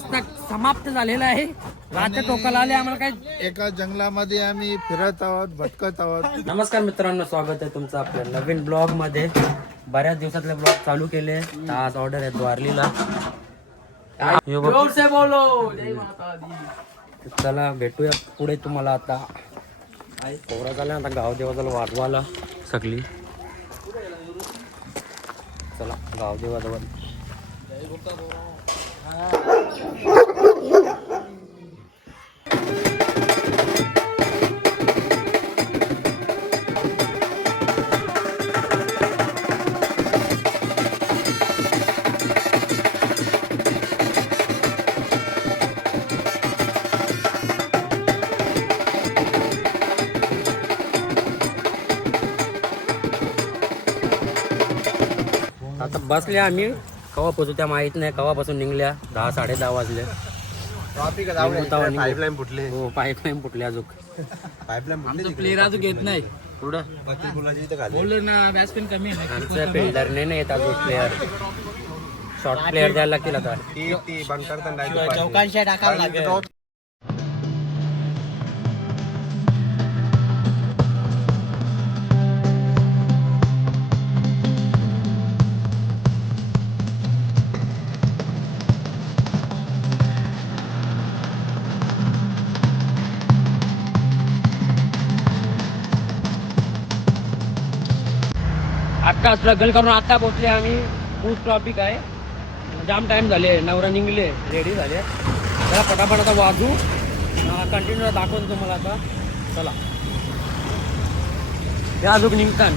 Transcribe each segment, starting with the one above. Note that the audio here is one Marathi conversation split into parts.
रस्ता समाप्त झालेला आहे. रात्र टोकाला आले आम्हाला काय. एका जंगलामध्ये आम्ही फिरत आहोत, भटकत आहोत. नमस्कार मित्रांनो, स्वागत आहे तुमचं आपल्या नवीन ब्लॉग मध्ये. बऱ्याच दिवसातले ब्लॉग चालू केले. आज ऑर्डर आहे द्वारलीला. चला भेटूया पुढे तुम्हाला. आता पोरा झाला आता गाव देवाजवळ वाजवायला सगळी. चला गाव देवाजवळ. आता बसले आम्ही. कवा पोचू त्या माहित नाही. कवापासून निघल्या 10-10:30 वाजले. पाईपलाईन फुटले. हो पाईपलाईन फुटले. अजून आमचं प्लेअर अजून घेत नाही. पुढं बोललो ना बॅट्समॅन कमी आहे. आमचं फिल्डरने नाही येत अजून प्लेअर. शॉर्ट प्लेअर द्यायला लागतील आता. चौकांशी टाकावं लागेल. आता स्ट्रगल करून आता पोहोचले आम्ही. खूप ट्रॉफिक आहे. जाम टाइम झाले. नवरा निघले, रेडी झाले. जरा पटापट आता वाजू. कंटिन्यू दाखवतो तुम्हाला आता. चला हे अजून निघतात.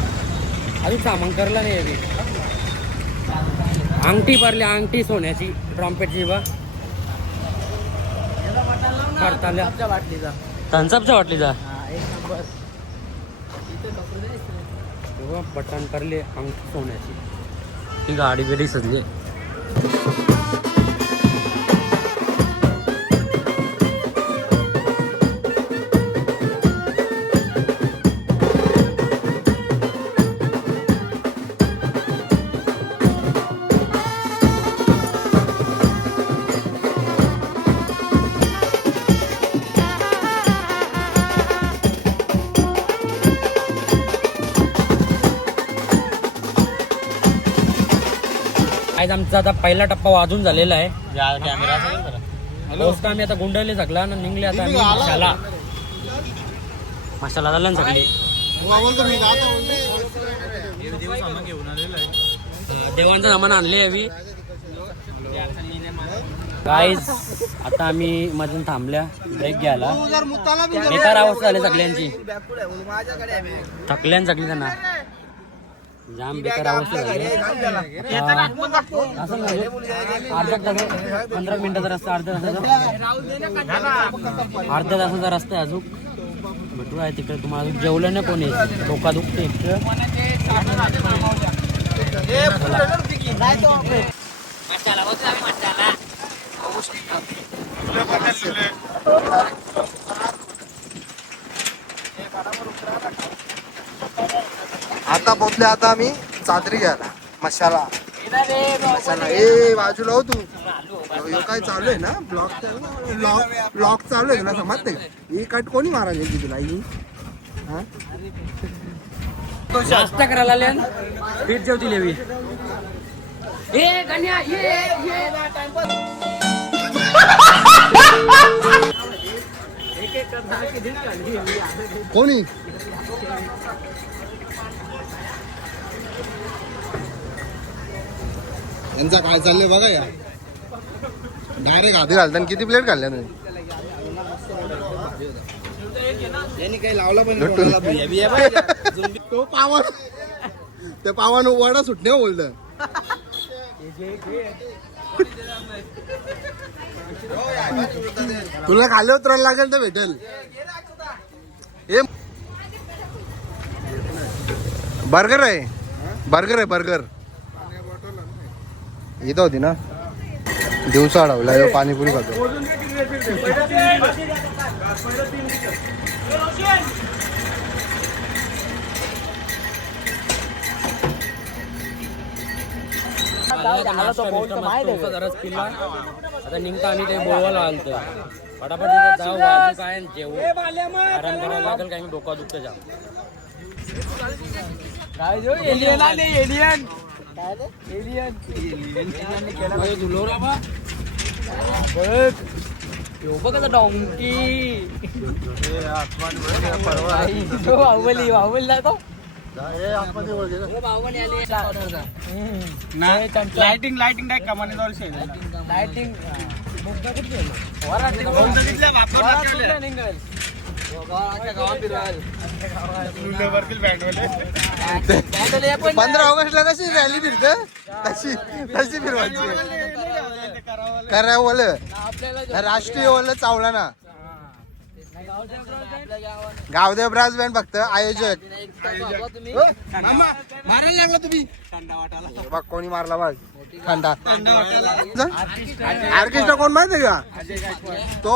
अजून सामान करला नाही आधी. अंगठी भरली, अंगठी सोन्याची ट्रॉम्पेटची. बा थम्सअपच्या बाटलीचा. थम्सअपच्या बाटलीचा. एक नंबर. बटन करले अंगठी सोन्याची. ती गाडी बिडी सजली. आज आमचा आता पहिला टप्पा वाजून झालेला आहे. पोस्ट आम्ही आता गुंडळले सगळा ना. निघले आता आम्ही मशाला. मशाला झाला ना सगळी. देवांचं सामान आणले आम्ही. गाईज आता आम्ही मधून थांबल्या ब्रेक घ्यायला. बेकार अवस्था झाली सगळ्यांची. थकल्यान सगळी त्यांना. जाम बेकार अवस्था झाली. असं नाही 15 मिनिटाचा रस्ता. अर्ध्या तासाचा रस्ता आहे अजून. भेटू आहे तिकडे तुम्हाला. जेवलं नाही कोणी. डोका दुखते एकटं. आता पोचले. आता आम्ही चादरी घ्यायला. मशाला ए बाजूला हो तू. काय चालू आहे ना ब्लॉग चालू आहे ना. समजते ही कट कोणी मारायला तुला ही. नाश्ता करायला आले. पीठ जेवती लेवी. ए गण्या ये. कोणी यांचा काय चाललंय बघा. या डायरेक्ट हाती घालताना किती प्लेट घालल्या तुम्ही. काही लावला पण तो पावन त्या पावानं वडा सुटणे बोलत. तुला खाल्ले उतरायला लागेल तर भेटेल. बर्गर आहे. बर्गर इथं होती ना. दिवसा अडवला पाणीपुरी खातो. जराच पिल्ला आता निघता आम्ही ते बोवायला आलतो फटाफट तिथं जाऊ वाजू काय आणि जेवू आराम करायला लागेल काही डोका दुखतं जाऊ एलियन आले एलियन बघ डॉंकी बाहुबली बाहुबली तो लाइटिंग लाइटिंग टाइप कमाने दौर से लाइटिंग पंधरा ऑगस्टला कशी रॅली फिरते तशी तशी फिरवायची करा ओलं राष्ट्रीय ओलं चावला ना गावदेव ब्रास बँड फक्त आयोजक मारायला लागला तुम्ही बघ कोणी मारला बघ खंडा ऑर्केस्ट्रा कोण माहिती का तो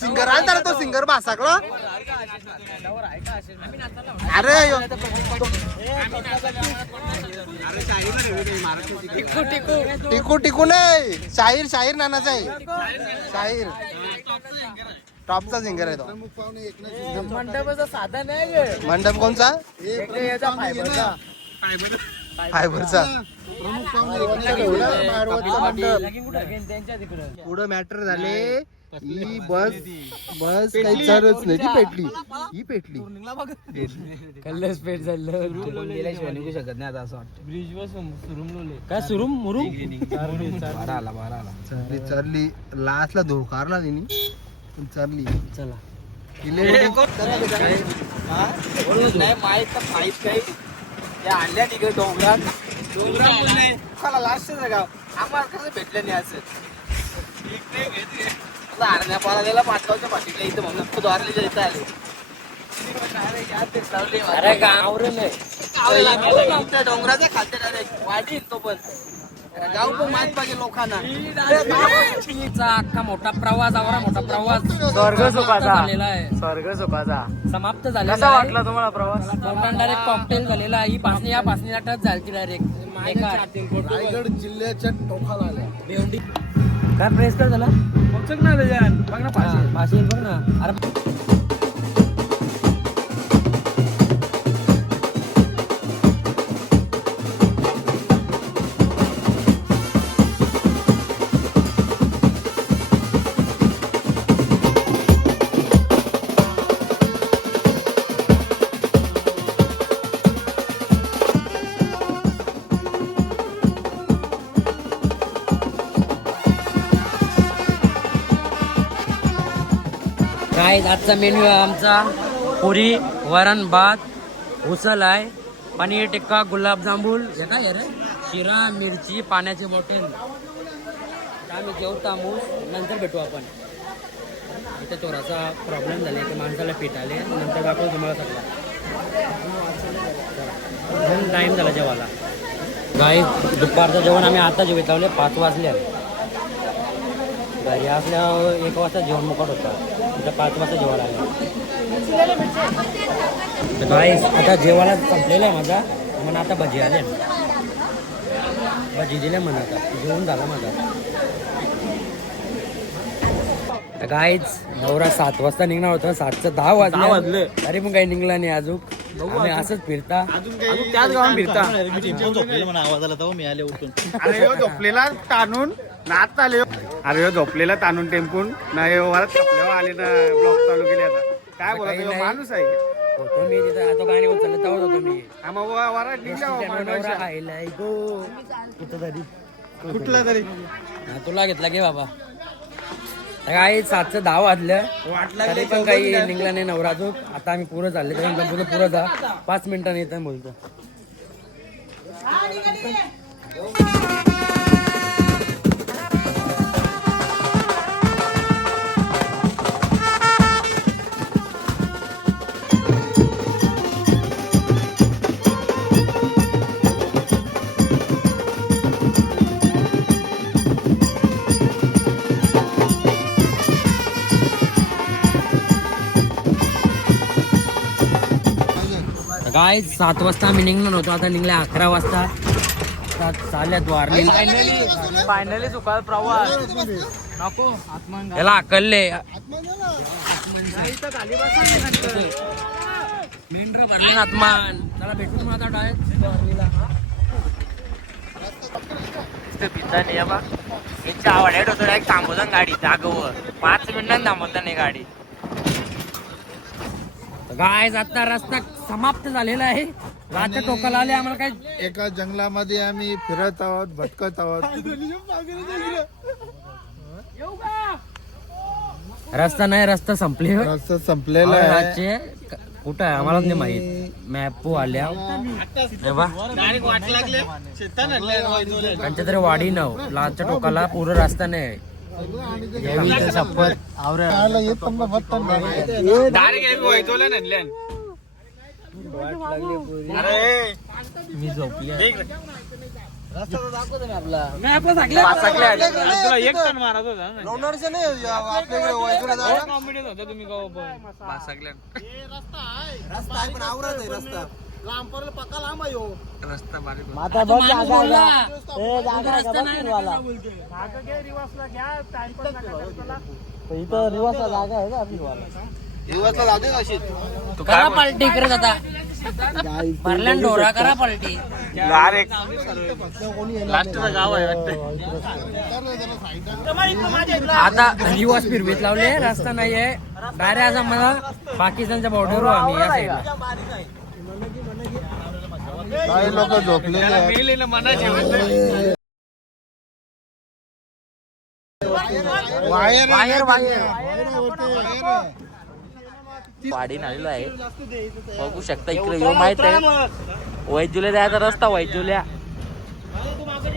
सिंगर आहे तर तो सिंगर भासाकला अरे टिकू टिकू नाही शाहीर शाहीर नानाचा आहे शाहीर टॉपचा सिंगर आहे तो मंडपाचा साधा नाही मंडप कोणचा फायबरचा पुढं मॅटर झाले ही बस बस काही चालच नाही ती पेटली ही पेटली कल्लस पेट झालं गेल्याशिवाय निघू शकत नाही आता असं वाटतं ब्रिजवर सुरुमलोले काय सुरुम मुरुम बारा आला चालली चालली लास्टला धोकारला तिने पण चालली चला नाही माहित तर माहित काही त्या आणल्या तिकडे डोंगरात लास्ट गाव आम्हाला कसं भेटलं नाही असं आरण्यापाला त्याला पाठगावच्या पाठीला इथं म्हणून द्वारलीच्या इथं आले अरे गाव रे त्या डोंगराच्या खालच्या डायरेक्ट वाढील तो पण गाव पण माहित पाहिजे लोकांना अख्खा मोठा प्रवास आवरा मोठा प्रवास स्वर्ग सुखाचा. झालेला आहे स्वर्ग सुखाचा समाप्त झालेला कसा आहे. वाटला तुम्हाला प्रवास डायरेक्ट कॉकटेल झालेला आहे. ही पासणी या पासणीला टच झाली डायरेक्ट रायगड जिल्ह्याच्या टोकाला आल्या भेवंडी काय प्रेस कर झाला बघ ना त्याच्यात. बघ ना पाशी. पाशी बघ ना अरे काय आजचा मेन्यू आहे आमचा पुरी वरण भात उसळ आहे पनीर टिक्का गुलाबजामुन हे काय आहे रे शिरा मिरची पाण्याची बॉटल आम्ही जेवता मूस नंतर भेटू आपण इथे थोडासा प्रॉब्लेम झाले की माणसाला पीठ आले नंतर दाखवू तुम्हाला सगळं टाईम झाला जेवायला काय दुपारचं जेवण आम्ही आता जेवत लावले 5 वाजले घरी असल्या 1 वाजता जेवण मुकट होता आता 5 वाजता जेवायला आलं काय आता जेवायला संपलेलं आहे माझा म्हणून आता भजी आले भजी दिल्या म्हणा आता जेवण झाला माझा गाईच नवरा 7 वाजता निघणार होता 7चं 10 वाजले तरी पण काही निघला नाही अजून आम्ही असंच फिरता त्याच गावात फिरता अरे झोपलेला ताणून नाच आले अरे झोपलेला ताणून टेम्पून नाही वरात झोपल्यावर आले ना ब्लॉक चालू केले आता काय बोलत माणूस आहे होतो मी तिथं आता गाणी उचललं तेव्हाच होतो मी मग वरात निघल्या खायला गो कुठला तरी तुला घेतला घे बाबा काही 7चं 10 वाजलं तरी पण काही निघला नाही नवरा जो आता आम्ही पुरं चालले तर पुरं जा 5 मिनिटांनी येतं बोलतो काय 7 वाजता आम्ही निघणार होतो आता निघले 11 वाजता आता चालल्यात वारली फायनली सुकाळ प्रवास नको याला अकलले मेंढर भरले आत्मान त्याला भेटून माझा डायरेक्ट वारलीला पिता नाही बा यांच्या आवड होतो डायरेक्ट थांबवता गाडी जागेवर 5 मिनिटांनी थांबवता नाही गाडी. गाय आता रस्ता समाप्त झालेला आहे. रातच्या टोकाला आले आम्हाला काय एका जंगलामध्ये आम्ही फिरत आहोत, भटकत आहोत. रस्ता नाही, रस्ता संपले रस्ता संपलेला आहे. रातचे कुठं आहे आम्हालाच नाही माहित. मॅप आल्या त्यांच्या तरी वाडी नाव लाटच्या टोकाला पूर्ण रस्ता नाही. मी झोपली करा पलटी करत आता भरल्या डोरा करा पलटी. आता रिवर्स फिरवीत लावले रस्ता नाहीये डायरेक्ट असं मला पाकिस्तानच्या बॉर्डरवर आम्ही या साईडला. काही लोक झोपलेले आहेत. वायर वाढीन आलेलो आहे बघू शकता. इकडे येऊ माहित आहे वैजुल्या जायचा रस्ता वैजुल्या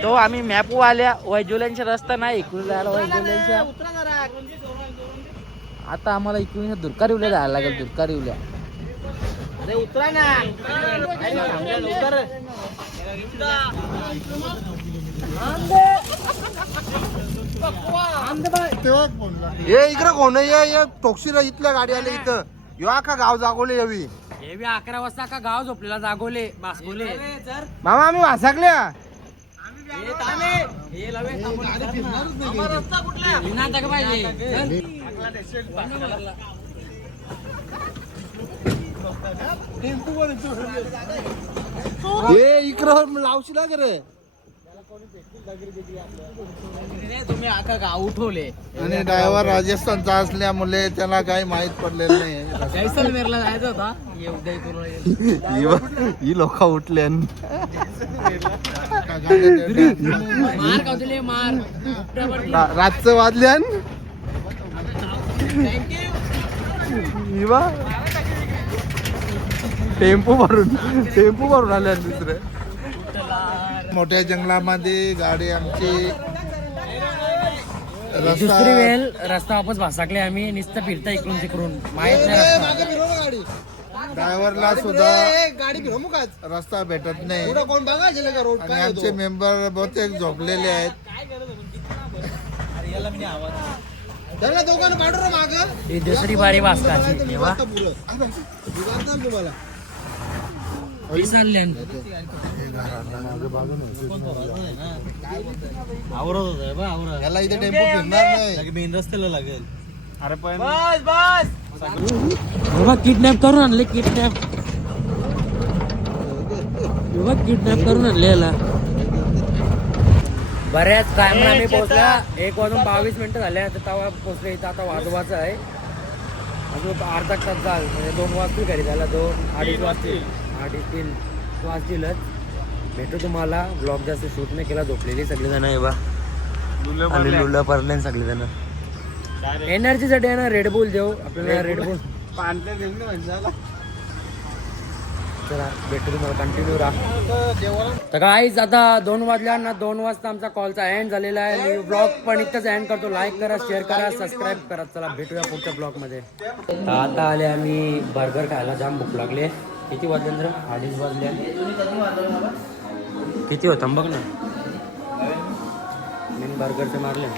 तो आम्ही मॅप आल्या वैजुल्यांचा रस्ता नाही इकडून जायला वैजुल्यांच्या. आता आम्हाला इकडून दुर्कारिवल्या जायला लागेल. दुर्कारिवल्या ये इकडे कोण ये टोक्सीला इथल्या गाडी आले इथं यो का गाव जागवले यावी. हे बी 11 वाजता का गाव झोपलेला जागवले बासकोले मामा आम्ही वासाकल्या ये इकडं लावशी लाग रे. तुम्ही आका गाव उठवले आणि ड्रायव्हर राजस्थानचा असल्यामुळे त्याला काही माहित पडलेलं नाही. जैसलमेरला जायचं होता ही लोक उठले रातचं वाजल्यान टेम्पो भरून आल्या दुसरे. मोठ्या जंगलामध्ये गाडी आमची दुसरी वेळ रस्ता वापस भासाकले आम्ही नुसतं फिरता इकडून तिकडून माहित नाही. ड्रायव्हरला सुद्धा रस्ता भेटत नाही आणि आमचे मेंबर बहुतेक झोपलेले आहेत. ही दुसरी बारी वाजताची तेव्हा याला इथे टेम्पो फिरणार नाही, मेन रस्त्याला लागेल. अरे पण किडनॅप करून आणले. किडनॅप करून आणले याला. बऱ्याच टाइमला आम्ही पोहोचला. 1:22 झाले आता तेव्हा पोहोचले. इथं आता वाजवायचं आहे अजून अर्धा तास जाल म्हणजे 2 वाजतील घरी जायला. 2-2:30 वाजतील. 2:30-3 वाजतीलच. भेटू तुम्हाला. ब्लॉग जास्त शूट नाही केला. झोपलेली सगळेजण आहे बा आणि लुला परले सगळेजण. एनर्जीसाठी आहे ना रेडबुल देऊ आपल्याला. रेडबुल चला भेटू तुम्हाला. कंटिन्यू राहा. तर काहीच आता 2 वाजल्या. 2 वाजता आमचा कॉलचा एंड झालेला आहे. ब्लॉग पण इथंच एंड करतो. लाईक करा, शेअर करा, सबस्क्राईब करा. चला भेटूया पुढच्या ब्लॉग मध्ये. आता आले आम्ही बर्गर खायला. जाम भूक लागले. किती वाजले? 2:30 वाजले. किती होतं बघ ना. मी बर्गरचे मारले.